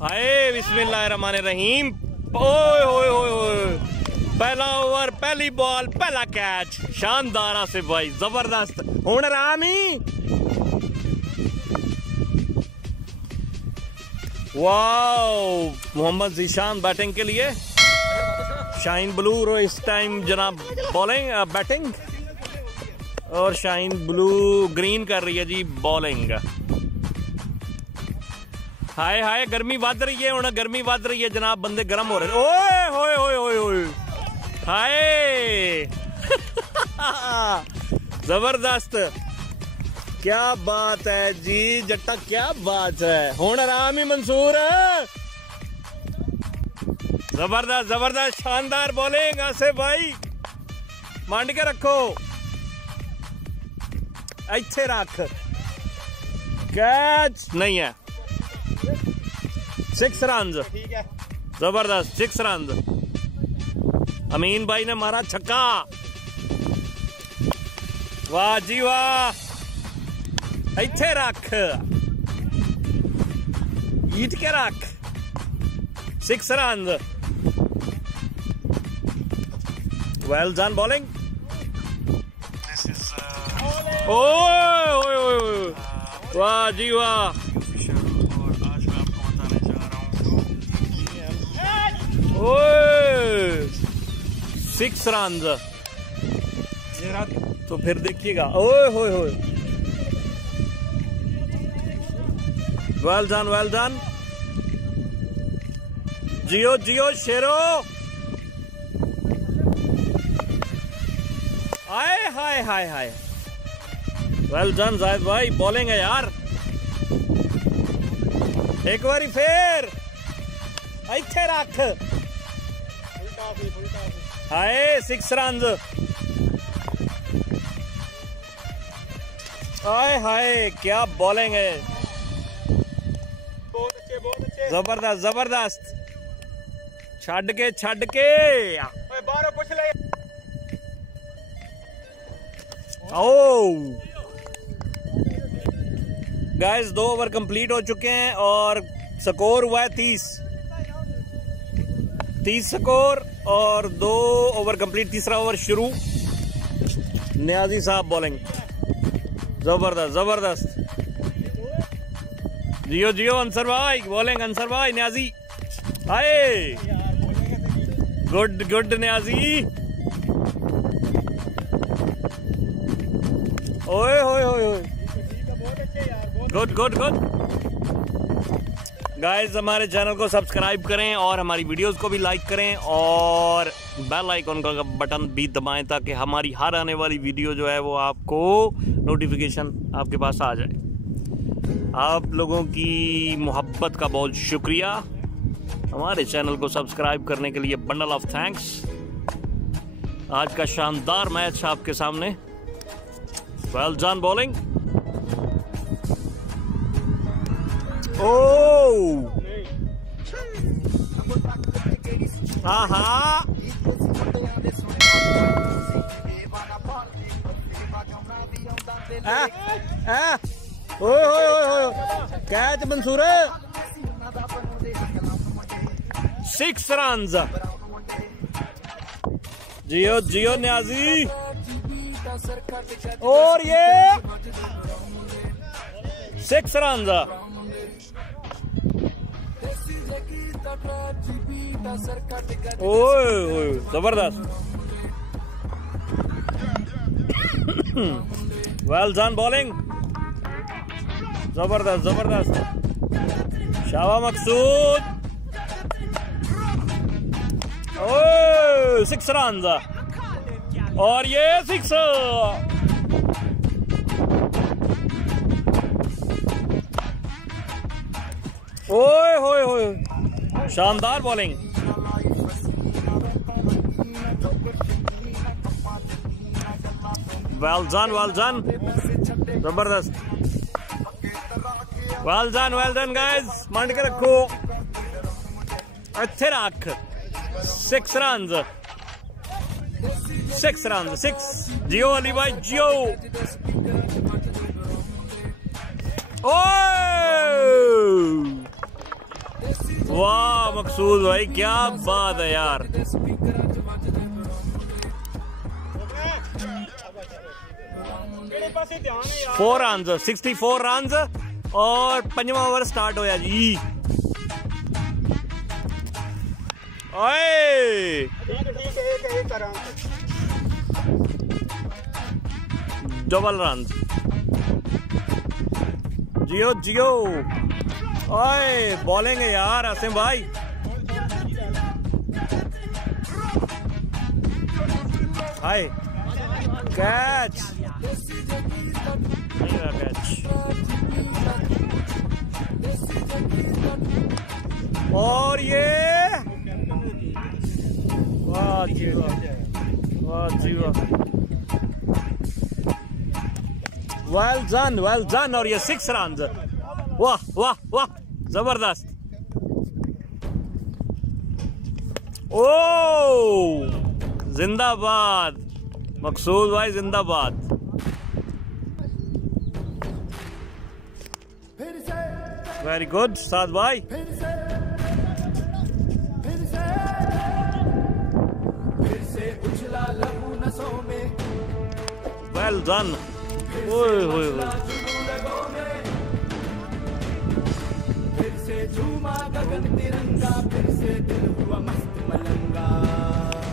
हाय बिस्मिल्लाहिर्रहमानिर्रहीम। ओए ओए ओए ओए, पहला ओवर, पहली बॉल, पहला कैच। शानदार आसिफ भाई, जबरदस्त। हुण रामी, वाओ। मोहम्मद जीशान बैटिंग के लिए, शाहीन ब्लू इस टाइम जनाब बॉलिंग बैटिंग, और शाहीन ब्लू ग्रीन कर रही है जी बॉलिंग। हाय हाय, गर्मी वध रही है, हुण गर्मी वध रही है जनाब, बंदे गर्म हो रहे। ओए होए होए होए होए, हाय जबरदस्त, क्या बात है जी जट्टा, क्या बात है। हुण आराम ही मंसूर, जबरदस्त जबरदस्त, शानदार बॉलिंग आसिफ भाई, मांड के रखो, इत्थे रख, कैच नहीं है। 6 रन, जबरदस्त 6 रन। अमीन भाई ने मारा छक्का, वाह जी वाह, इत्थे रख, ईट के रख, 6 रन। Well done bowling. ओए ओए ओए, वाह जी वाह, ओए 6 रन। तो फिर देखिएगा, ओए होए होए, वेल डन वेल डन, जियो जियो शेरो, हाय हाय हाय हाय, वेल डन जायद भाई, बॉलिंग है यार। एक बारी फिर इत्थे रख, हाय 6 रन, हाय हाय, क्या बॉलिंग है, बहुत अच्छे, जबरदस्त जबरदस्त, छड़ के बाहर पुछ ले। ओ गाइस, 2 ओवर कंप्लीट हो चुके हैं और स्कोर हुआ है 30 स्कोर, और 2 ओवर कंप्लीट, तीसरा ओवर शुरू। नियाजी साहब बॉलिंग, जबरदस्त जबरदस्त, जियो जियो अंसर भाई, बॉलिंग अंसर भाई, Niazi, hi good good Niazi, ओए होए होए, गुड गुड गुड। गाइस, हमारे चैनल को सब्सक्राइब करें और हमारी वीडियोस को भी लाइक करें, और बेल आइकन का बटन भी दबाएं ताकि हमारी हर आने वाली वीडियो जो है वो आपको नोटिफिकेशन आपके पास आ जाए। आप लोगों की मोहब्बत का बहुत शुक्रिया, हमारे चैनल को सब्सक्राइब करने के लिए बंडल ऑफ थैंक्स। आज का शानदार मैच आपके सामने, वेल डन बॉलिंग। ओ हाँ, कैच मंसूर, 6 रन, जियो जियो न्याजी, और ये 6 रन, ओए ओए जबरदस्त, वेल डन बॉलिंग, जबरदस्त जबरदस्त, शाबा मकसूद, ओए 6 रन, और ये 6, ओए होए होए, शानदार बॉलिंग, वेल डन जबरदस्त, वेल डन गाइस, मांड के रखो, अच्छे रख, 6 रन, 6 जियो अली भाई जियो, ओ वाह मकसूद भाई, क्या बात है यार। 4 रन, 64 रन और 5वां ओवर स्टार्ट होया जी। ओए डबल रन, जियो जियो। ओए बॉलिंग है यार आसिम भाई। हाय कैच, कैच और ये वाह जी वाह, वाह जी वाह, वेल डन। और ये 6 रन, वाह वाह वाह, जबरदस्त। ओ जिंदाबाद मकसूद भाई, जिंदाबाद। वेरी गुड साद भाई। Well done. ओए ओए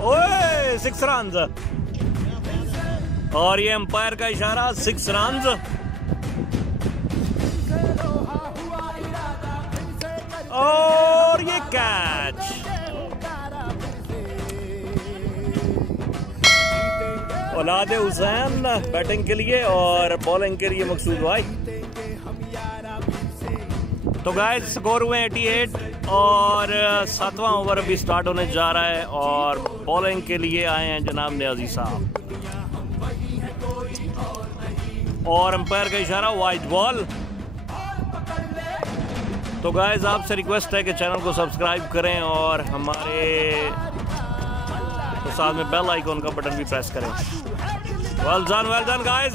ओए 6 रन और ये एम्पायर का इशारा, 6 रन। और ये कैच। औलाद हुसैन बैटिंग के लिए और बॉलिंग के लिए मकसूद भाई। तो गाइस स्कोर हुए 88 और 7वां ओवर अभी स्टार्ट होने जा रहा है और बॉलिंग के लिए आए हैं जनाब नियाजी साहब और अंपायर का इशारा वाइड बॉल। तो गाइस आपसे रिक्वेस्ट है कि चैनल को सब्सक्राइब करें और हमारे तो साथ में बेल आइकॉन का बटन भी प्रेस करें। Well done guys.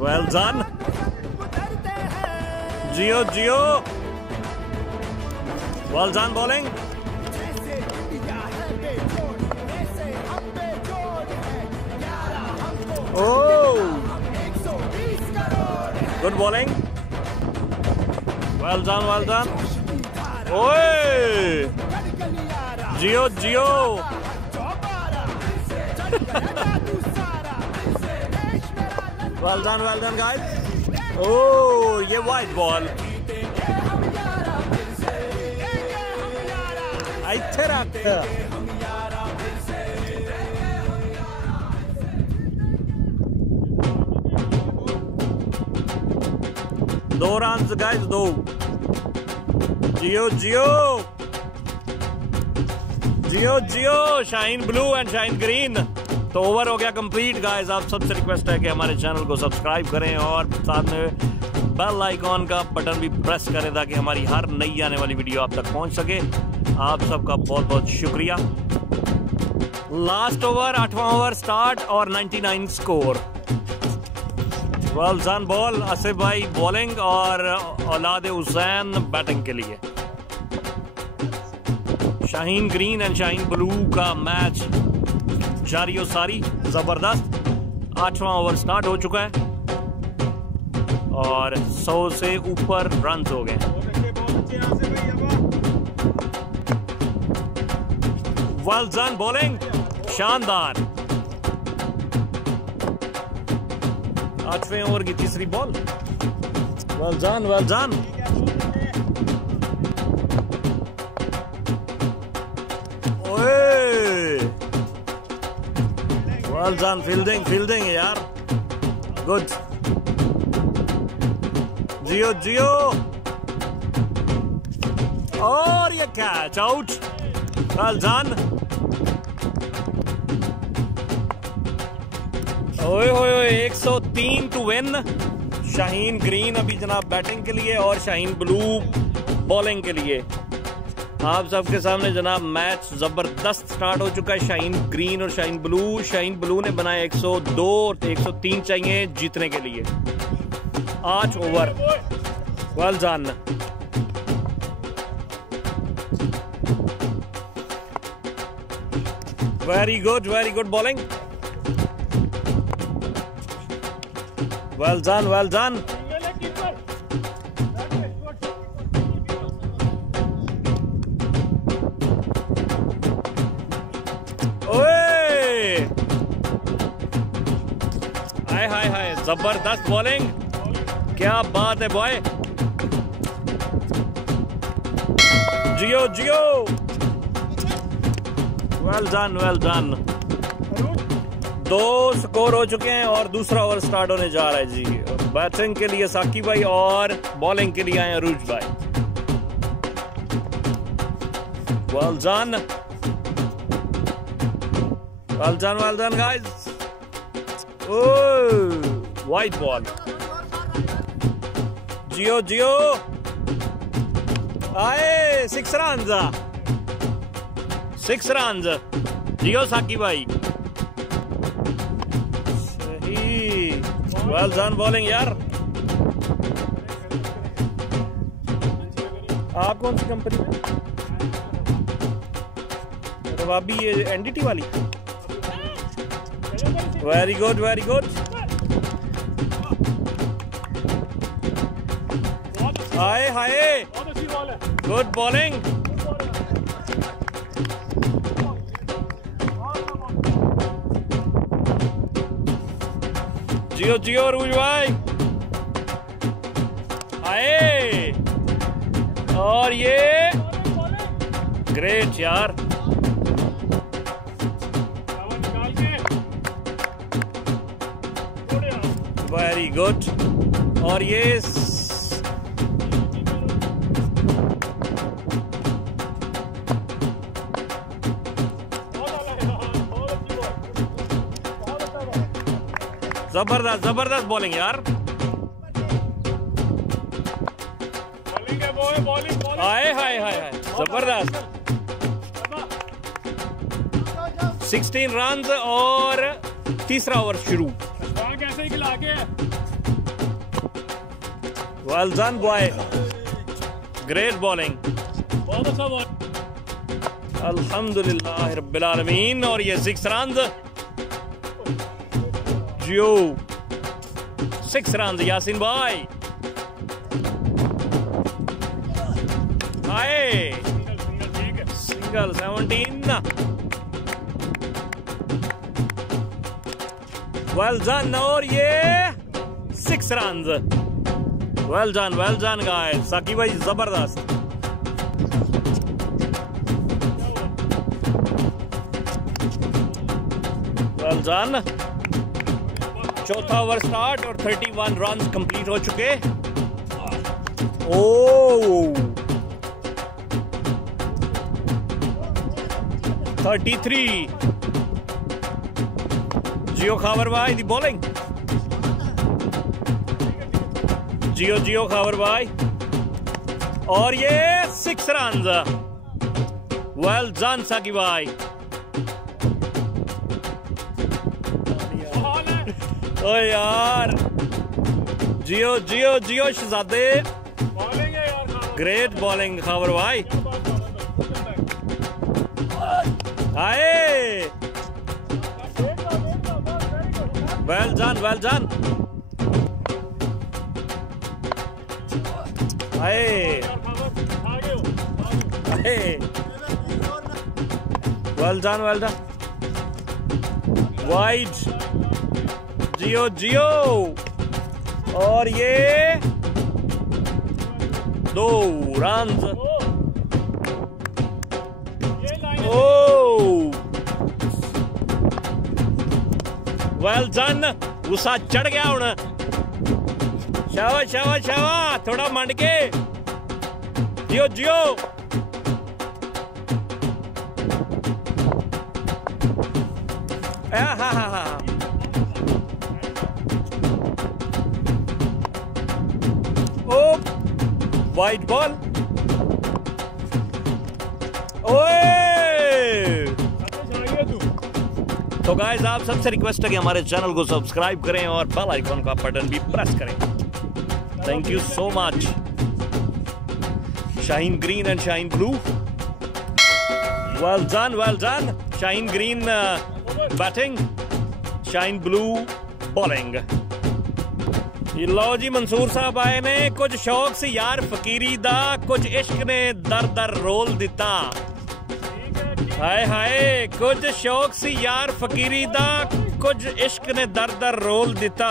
Well done, जियो जियो, well done bowling. Good bowling, well done. ओए जियो जियो। Well done guys. ओ ये वाइड बॉल इत्थे रख। 2 रन गाइस, 2। जियो जियो जियो जियो, Shaheen blue and Shaheen green. तो ओवर हो गया कंप्लीट गाइस। आप सबसे रिक्वेस्ट है कि हमारे चैनल को सब्सक्राइब करें और साथ में बेल आइकॉन का बटन भी प्रेस करें ताकि हमारी हर नई आने वाली वीडियो आप तक पहुंच सके। आप सबका बहुत बहुत शुक्रिया। लास्ट ओवर 8वां ओवर स्टार्ट और 99 score. Well done ball, Asif भाई बॉलिंग और औलाद हुसैन बैटिंग के लिए। Shaheen green and Shaheen blue का मैच जारी और सारी जबरदस्त। 8वां ओवर स्टार्ट हो चुका है और 100 से ऊपर रन हो गए। वेल डन बॉलिंग, शानदार। 8वें ओवर की तीसरी ball. Well done. Well done, fielding यार, गुड। जियो जियो और ये कैच आउट। Well done. ओए होए 103 टू विन। शाहीन ग्रीन अभी जनाब बैटिंग के लिए और शाहीन ब्लू बॉलिंग के लिए। आप सबके सामने जनाब मैच जबरदस्त स्टार्ट हो चुका है। शाहीन ग्रीन और शाहीन ब्लू ने बनाया 102 और 103 चाहिए जीतने के लिए। 8 over. Well done. Very good bowling. Well done. हाय जबरदस्त बॉलिंग, क्या बात है बॉय। जियो। Well done. 2 स्कोर हो चुके हैं और दूसरा ओवर स्टार्ट होने जा रहा है जी। बैटिंग के लिए साकी भाई और बॉलिंग के लिए आए अरूज भाई। Well done guys. White ball. जियो आए 6 रन। जियो साकी भाई सही। वेल डन बॉलिंग यार। आप कौन सी कंपनी में? रबाबी, ये एनडीटी वाली। Very good. हाय गुड बॉलिंग। जियो रूज भाई आए। और ये ग्रेट यार। Very good. और ये जबरदस्त बॉलिंग यार। हाय जबरदस्त। 16 रन और तीसरा ओवर शुरू। कैसे खिला के? Well done boy, great bowling. बहुत अच्छा बॉल। अल्हम्दुलिल्लाह रब्बिल आलमीन। और ये 6 रन। जियो 6 रन यासीन भाई। हाय सिंगल 17। Well done. और ये 6 रन। Well done guys. साकी भाई जबरदस्त। Well done. चौथा ओवर स्टार्ट और 31 रन कंप्लीट हो चुके। ओ 33। जियो खावर भाई दी बॉलिंग। जियो खावर भाई। और ये 6 रन। वेल डन साकी भाई। ओ यार जियो शहजादे। ग्रेट बॉलिंग खावर भाई। हाय वेल डन। हाय वेल डन। वाइड। जियो। और ये 2 रन। Well done. गुस्सा चढ़ गया हूं। शाबाश थोड़ा मंड के। जियो। हाँ। ओ वाइट बॉल। तो गाइस आप सबसे रिक्वेस्ट है कि हमारे चैनल को सब्सक्राइब करें और बेल आइकन का बटन भी प्रेस करें। Thank you so much. Shaheen green and Shaheen blue, well done. Shaheen green batting, Shaheen blue bowling. लो जी मंसूर साहब आए ने, कुछ शौक से यार फकीरी दा, कुछ इश्क ने दर दर रोल दिता। हाय हाय, कुछ शौक से यार फकीरी दा, कुछ इश्क ने दर दर रोल दिता।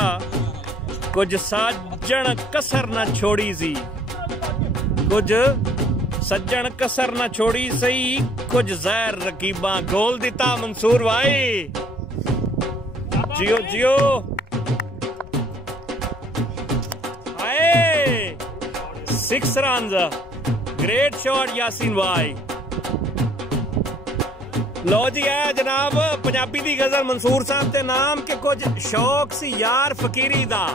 कुछ सज्जन कसर ना छोड़ी सी, कुछ सज्जन कसर ना छोड़ी सही, कुछ जहर रकीबा गोल दिता। मंसूर भाई जियो जियो। हाय 6 रन, ग्रेट शॉट यासीन भाई। लो जी है जनाब पंजाबी दी गजल मंसूर साहब के नाम के, कुछ शौक सी यार फकीरी दा।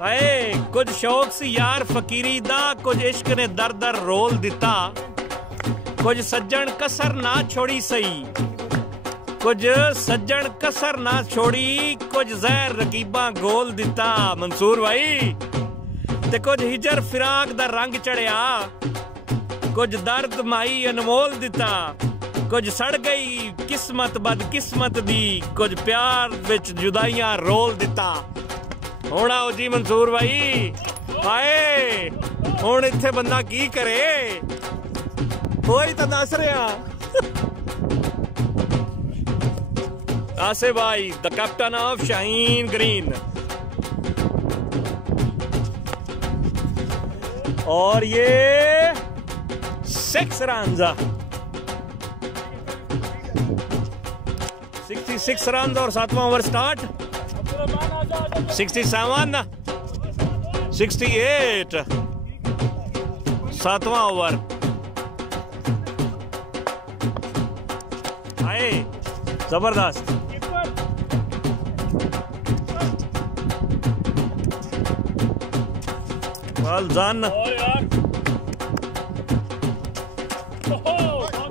हाय कुछ शौक सी यार फकीरी दा, कुछ इश्क ने दर दर रोल दिता। कुछ सज्जन कसर ना छोड़ी सही, कुछ सज्जन कसर ना छोड़ी, कुछ जहर रकीबा गोल दिता। मंसूर भाई ते कुछ हिजर फिराक दा रंग चढ़िया, कुछ दर्द माई अनमोल दिता। कुछ सड़ गई किस्मत बदकिस्मत दी, कुछ प्यार विच जुदाइयां रोल दिता। हुण आओ जी मंसूर भाई। हाय हुण इत्थे बंदा की करे, होई तां दस रहा। आसिफ भाई the captain of Shaheen green, और ये 6 रन, 66 रन और 7वां ओवर स्टार्ट। 67, 68, 7वां ओवर। आए जबरदस्त।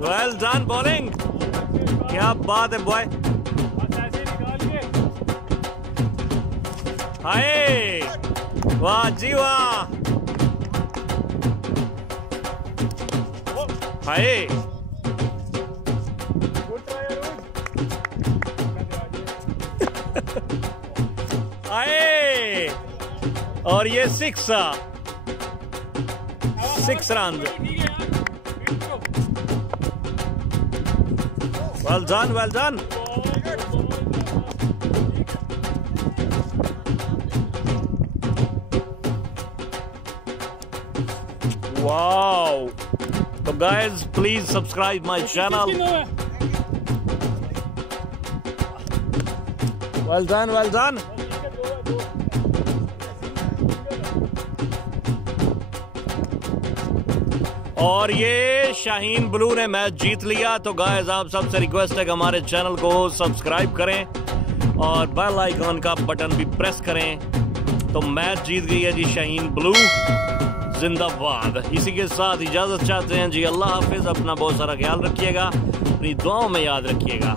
वेल डन बॉलिंग, क्या बात है बॉय। हाय वाह जी वाह। हाय हाय, और ये 6 रन। Well done. वाओ। तो guys please subscribe my channel. Well done. और ये शाहीन ब्लू ने मैच जीत लिया। तो गाइस आप सबसे रिक्वेस्ट है कि हमारे चैनल को सब्सक्राइब करें और बेल आइकन का बटन भी प्रेस करें। तो मैच जीत गई है जी शाहीन ब्लू, जिंदाबाद। इसी के साथ इजाजत चाहते हैं जी, अल्लाह हाफिज। अपना बहुत सारा ख्याल रखिएगा, अपनी दुआओं में याद रखिएगा।